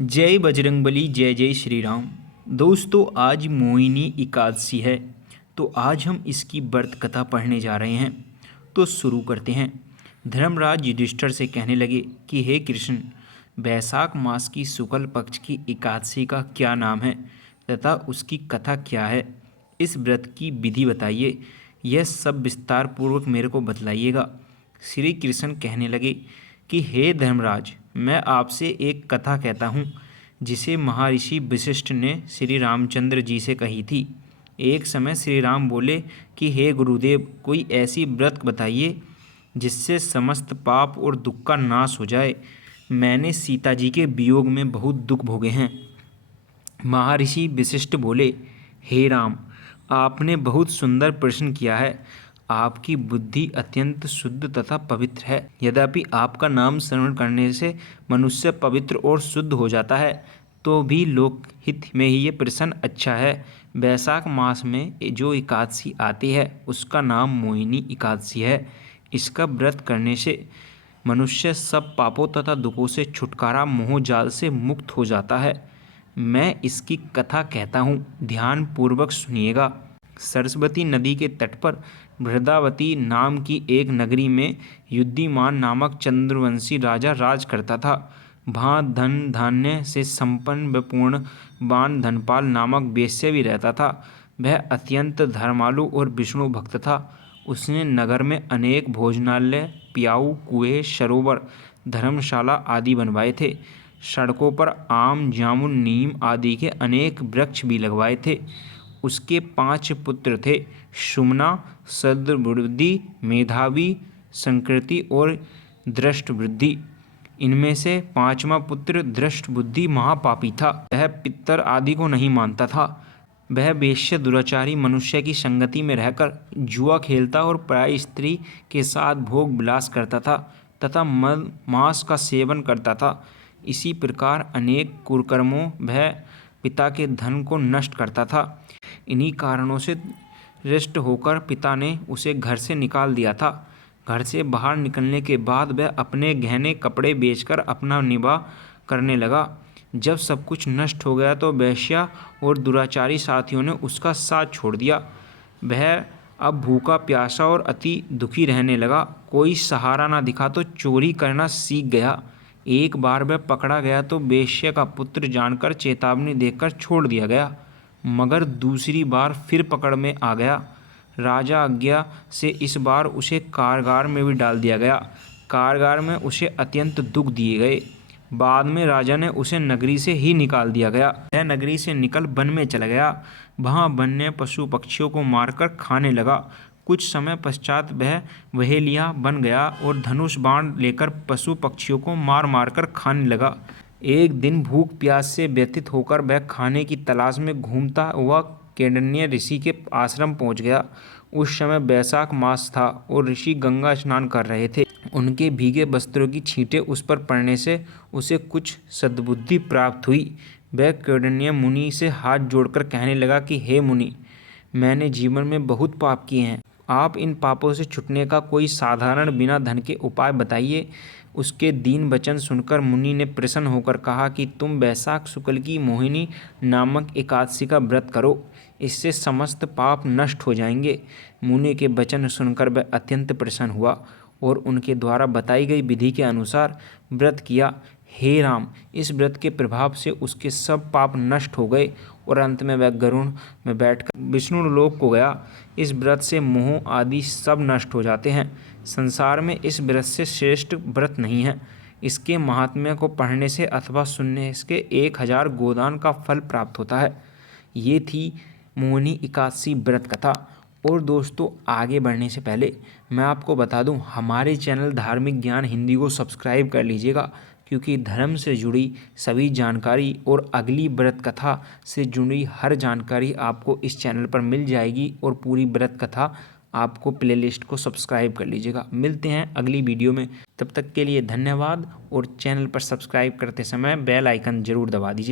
जय बजरंगबली, जय जय श्री राम। दोस्तों, आज मोहिनी एकादशी है, तो आज हम इसकी व्रत कथा पढ़ने जा रहे हैं। तो शुरू करते हैं। धर्मराज युधिष्ठिर से कहने लगे कि हे कृष्ण, वैशाख मास की शुक्ल पक्ष की एकादशी का क्या नाम है तथा उसकी कथा क्या है? इस व्रत की विधि बताइए, यह सब विस्तार पूर्वक मेरे को बतलाइएगा। श्री कृष्ण कहने लगे कि हे धर्मराज, मैं आपसे एक कथा कहता हूँ जिसे महर्षि वशिष्ठ ने श्री रामचंद्र जी से कही थी। एक समय श्री राम बोले कि हे गुरुदेव, कोई ऐसी व्रत बताइए जिससे समस्त पाप और दुख का नाश हो जाए। मैंने सीता जी के वियोग में बहुत दुख भोगे हैं। महर्षि वशिष्ठ बोले, हे राम, आपने बहुत सुंदर प्रश्न किया है। आपकी बुद्धि अत्यंत शुद्ध तथा पवित्र है। यद्यपि आपका नाम श्रवण करने से मनुष्य पवित्र और शुद्ध हो जाता है, तो भी लोकहित में ही ये प्रश्न अच्छा है। वैशाख मास में जो एकादशी आती है उसका नाम मोहिनी एकादशी है। इसका व्रत करने से मनुष्य सब पापों तथा दुखों से छुटकारा, मोह जाल से मुक्त हो जाता है। मैं इसकी कथा कहता हूँ, ध्यान पूर्वक सुनिएगा। सरस्वती नदी के तट पर बृहदावती नाम की एक नगरी में युद्धिमान नामक चंद्रवंशी राजा राज करता था। वहाँ धन धान्य से संपन्न व पूर्णवान धनपाल नामक वेश्या भी रहता था। वह अत्यंत धर्मालु और विष्णु भक्त था। उसने नगर में अनेक भोजनालय, प्याऊ, कुएं, सरोवर, धर्मशाला आदि बनवाए थे। सड़कों पर आम, जामुन, नीम आदि के अनेक वृक्ष भी लगवाए थे। उसके 5 पुत्र थे, सुमना, सद्बुद्धि, मेधावी, संकृति और दृष्टबुद्धि। इनमें से 5वां पुत्र दृष्टबुद्धि महापापी था। वह पितर आदि को नहीं मानता था। वह वेश्या दुराचारी मनुष्य की संगति में रहकर जुआ खेलता और पराई स्त्री के साथ भोग विलास करता था तथा मद मांस का सेवन करता था। इसी प्रकार अनेक कुकर्मों वह पिता के धन को नष्ट करता था। इन्हीं कारणों से रुष्ट होकर पिता ने उसे घर से निकाल दिया था। घर से बाहर निकलने के बाद वह अपने गहने कपड़े बेचकर अपना निर्वाह करने लगा। जब सब कुछ नष्ट हो गया तो वेश्या और दुराचारी साथियों ने उसका साथ छोड़ दिया। वह अब भूखा प्यासा और अति दुखी रहने लगा। कोई सहारा ना दिखा तो चोरी करना सीख गया। एक बार वह पकड़ा गया तो वेश्या का पुत्र जानकर चेतावनी देकर छोड़ दिया गया, मगर दूसरी बार फिर पकड़ में आ गया। राजा आज्ञा से इस बार उसे कारागार में भी डाल दिया गया। कारागार में उसे अत्यंत दुख दिए गए। बाद में राजा ने उसे नगरी से ही निकाल दिया गया। वह नगरी से निकल वन में चला गया। वहाँ वन्य पशु पक्षियों को मारकर खाने लगा। कुछ समय पश्चात वह वहेलिया बन गया और धनुष बाण लेकर पशु पक्षियों को मार मार कर खाने लगा। एक दिन भूख प्यास से व्यथित होकर वह खाने की तलाश में घूमता हुआ केंडन्य ऋषि के आश्रम पहुंच गया। उस समय वैशाख मास था और ऋषि गंगा स्नान कर रहे थे। उनके भीगे वस्त्रों की छींटें उस पर पड़ने से उसे कुछ सद्बुद्धि प्राप्त हुई। वह केंडन्य मुनि से हाथ जोड़कर कहने लगा कि हे मुनि, मैंने जीवन में बहुत पाप किए हैं। आप इन पापों से छूटने का कोई साधारण बिना धन के उपाय बताइए। उसके दीन वचन सुनकर मुनि ने प्रसन्न होकर कहा कि तुम वैशाख शुक्ल की मोहिनी नामक एकादशी का व्रत करो, इससे समस्त पाप नष्ट हो जाएंगे। मुनि के वचन सुनकर वह अत्यंत प्रसन्न हुआ और उनके द्वारा बताई गई विधि के अनुसार व्रत किया। हे राम, इस व्रत के प्रभाव से उसके सब पाप नष्ट हो गए और अंत में वह गरुड़ में बैठकर विष्णु लोक को गया। इस व्रत से मोह आदि सब नष्ट हो जाते हैं। संसार में इस व्रत से श्रेष्ठ व्रत नहीं है। इसके महात्म्य को पढ़ने से अथवा सुनने से 1000 गोदान का फल प्राप्त होता है। ये थी मोहिनी एकादशी व्रत कथा। और दोस्तों, आगे बढ़ने से पहले मैं आपको बता दूं, हमारे चैनल धार्मिक ज्ञान हिंदी को सब्सक्राइब कर लीजिएगा, क्योंकि धर्म से जुड़ी सभी जानकारी और अगली व्रत कथा से जुड़ी हर जानकारी आपको इस चैनल पर मिल जाएगी। और पूरी व्रत कथा आपको प्लेलिस्ट को सब्सक्राइब कर लीजिएगा। मिलते हैं अगली वीडियो में, तब तक के लिए धन्यवाद। और चैनल पर सब्सक्राइब करते समय बेल आइकन जरूर दबा दीजिए।